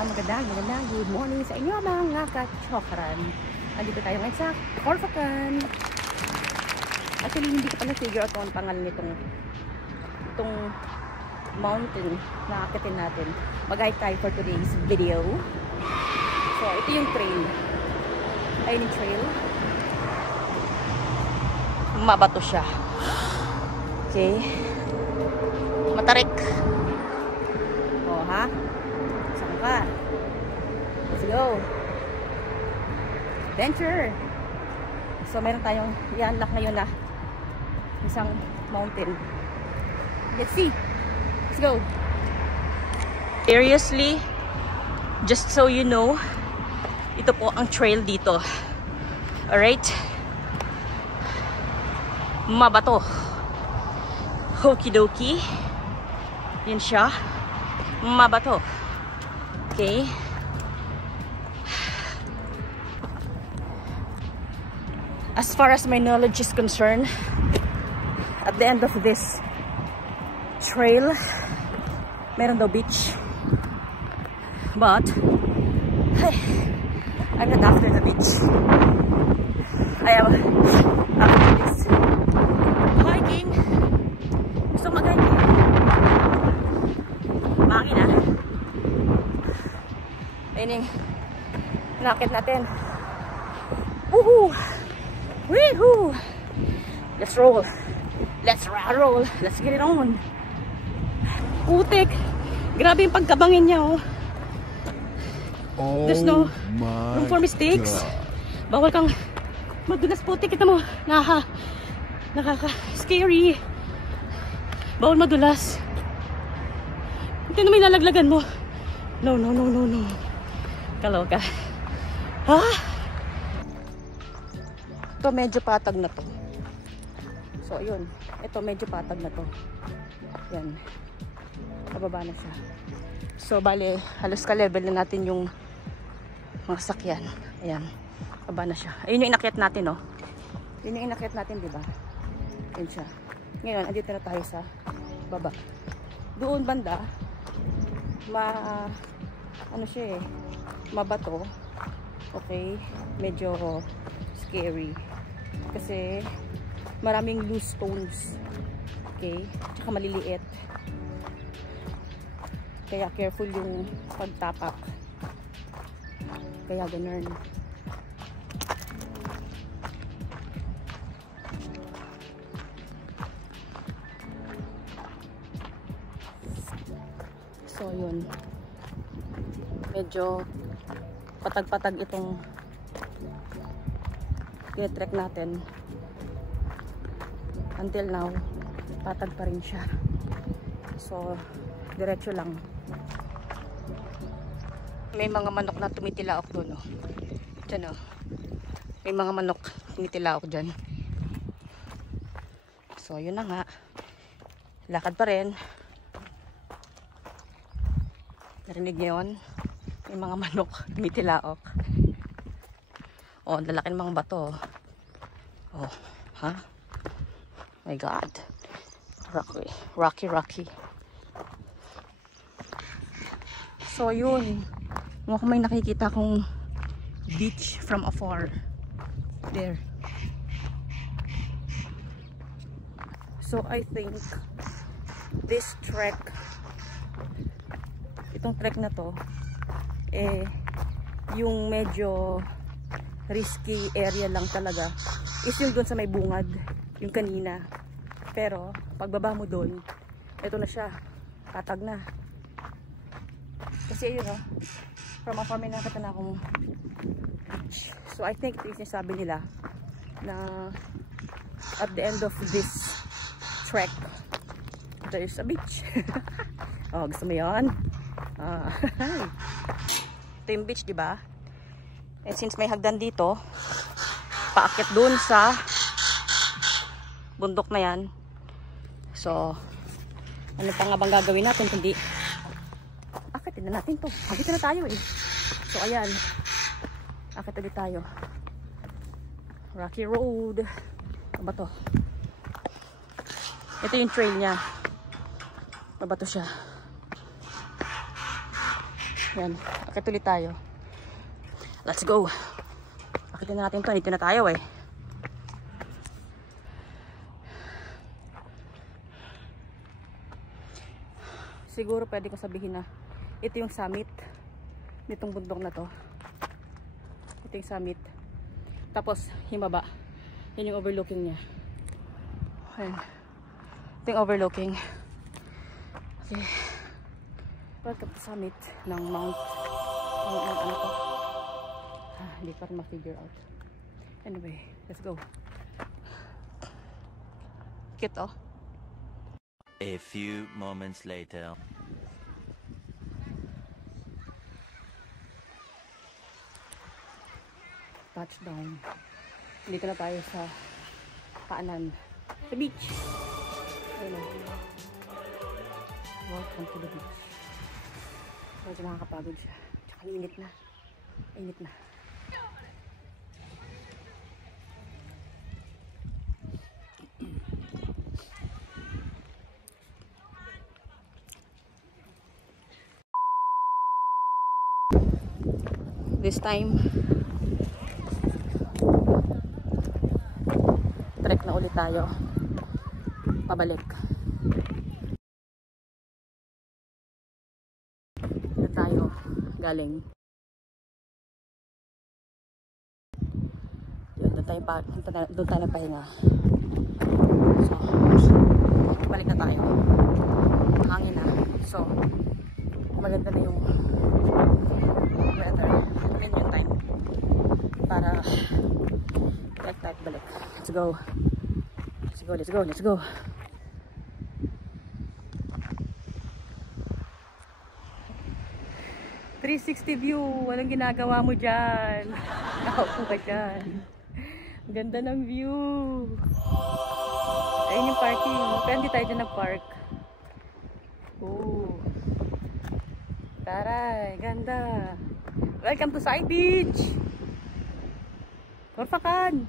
Magandang good morning sa inyo mga ka-chokran. Andito tayo ngayon sa Corfocan. Actually, hindi ko pala figure out kung ang pangalan itong mountain na akitin natin. Mag-hike tayo for today's video. So, ito yung trail. Ayun yung trail. Mabato siya. Okay. Matarik. Oh, ha? Saan ka? Let's go. Adventure. So, meron tayong i-unlock ngayon na isang mountain. Let's see. Let's go. Seriously, just so you know, ito po ang trail dito. Alright? Mabato. Okidoki. Yan siya. Mabato. Okay. As far as my knowledge is concerned, at the end of this trail, meron daw beach. But, hey, I'm not after the beach. I am after this hiking. Gusto mag-hiking. Mahangin na. Ayun yung nakit natin. Woohoo! Woohoo! Let's roll. Let's roll. Let's get it on. Putik. Grabe yung pagkabangin niya, oh. There's no room for mistakes. Bawal kang madulas, putik. Kita mo. Nakaka-scary. Bawal madulas. Hindi naman ilalaglagan mo. No. Kaloka. Ha? Ito medyo patag na to. So, yun. Ito medyo patag na to. Yan. Pababa na siya. So, bali, halos ka-level na natin yung mga sakyan. Ayan. Pababa na siya. Ayun yung inakyat natin, oh. Yun yung inakyat natin, diba? Yun siya. Ngayon, andito na tayo sa baba. Doon banda, ano siya eh, mabato. Okay. Medyo scary. Kasi maraming loose stones. Okay? Tsaka maliliit. Kaya careful yung pagtapak. Kaya ganun. So yun. Medyo patag-patag itong trek natin. Until now, patag pa rin siya. So, diretso lang. May mga manok na tumitilaok doon, oh. Diyan, oh. May mga manok tumitilaok dyan. So, yun na nga. Lakad pa rin. Narinig niyo yun? May mga manok tumitilaok. Oh, lalaki ng mga bato. Oh, ha? My God. Rocky. So, yun. Mukhang may nakikita kong beach from afar. There. So, I think this trek, itong trek na to, eh, yung medyo risky area lang talaga is yung doon sa may bungad, yung kanina. Pero pagbaba mo doon, ito na siya, tatag na. Kasi yun from afar may nakita na akong beach. So I think ito yung sinasabi nila na at the end of this trek there's a beach. Oh, gusto mo yun? Ito yung beach, diba? And since may hagdan dito, paakyat dun sa bundok na yan. So ano pa nga bang gagawin natin kundi akitin na natin to. Akitin na tayo eh. So ayan, akit ulit tayo. Rocky Road. Ano ba to? Ito yung trail niya. Ano ba to siya? Yan, akit ulit tayo. Let's go. Akitin na natin to. Dito na tayo eh. Siguro pwede ko sabihin na ito yung summit nitong bundok na to. Ito yung summit. Tapos himaba. Yan yung overlooking niya. Ayan. Ito yung overlooking. Okay. Welcome to summit ng Mount ano to? Hindi pa rin ma-figure out. Anyway, let's go. Cute oh. A few moments later. Touchdown. Dito na tayo sa paanan. The beach. Ayun. Welcome to the beach. Medyo nakakapagod siya. Tsaka init na. Init na. This time trek na ulit tayo pabalik. Dito tayo galing. Yun, doon tayo pahinga. So balik na tayo. Hangin na. So maganda na yung weather. Yung time para tayo balik. Let's go. Let's go, let's go, let's go. .360 view. Walang ginagawa mo dyan. Nakaupo ka dyan. Ganda ng view. Ayun yung parking. Kaya hindi tayo dyan nag-park. Oh. Taray, ganda. Welcome to Side Beach. Korfakan.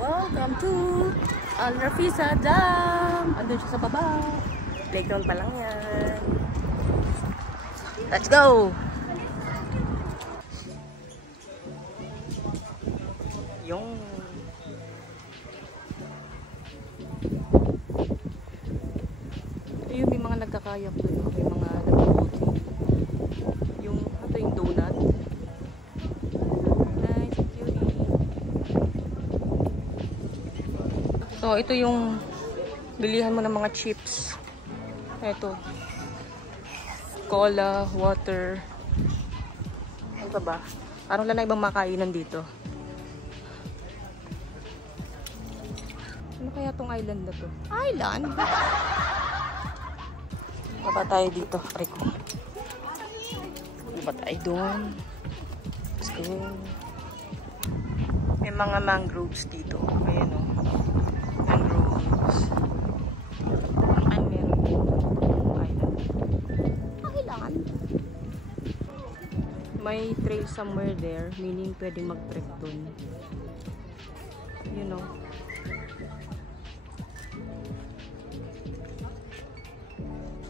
Welcome to Al Rafisa Dam. Andun siya sa baba. Playground pa lang yan. Let's go! Yung may mga nagkakayak doon. May mga nagbubuti. Yung ito yung donut. Nice, cutie. So ito yung bilihan mo ng mga chips. Ito. Cola, water. Ano pa ba? Parang wala na ibang makainan dito. Ano kaya tong island na to? Island? Baba tayo dito. Rico. Baba tayo doon. Let's go. May mga mangroves dito. Ayan o. Mangroves. Ay, meron dito. Island. Island. May trail somewhere there. Meaning pwedeng mag-trek doon. You know.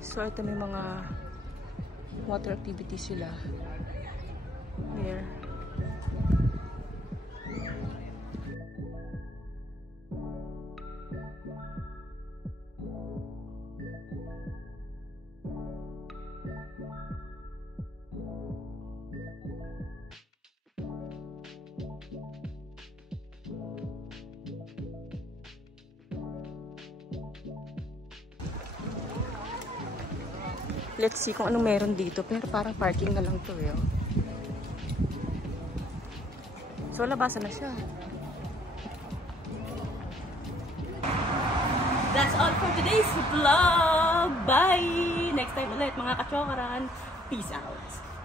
So ito may mga water activities sila. Here. Let's see kung anong meron dito. Pero parang parking na lang to eh. Oh. So, labasan na siya. That's all for today's vlog. Bye! Next time ulit mga kachokaran. Peace out.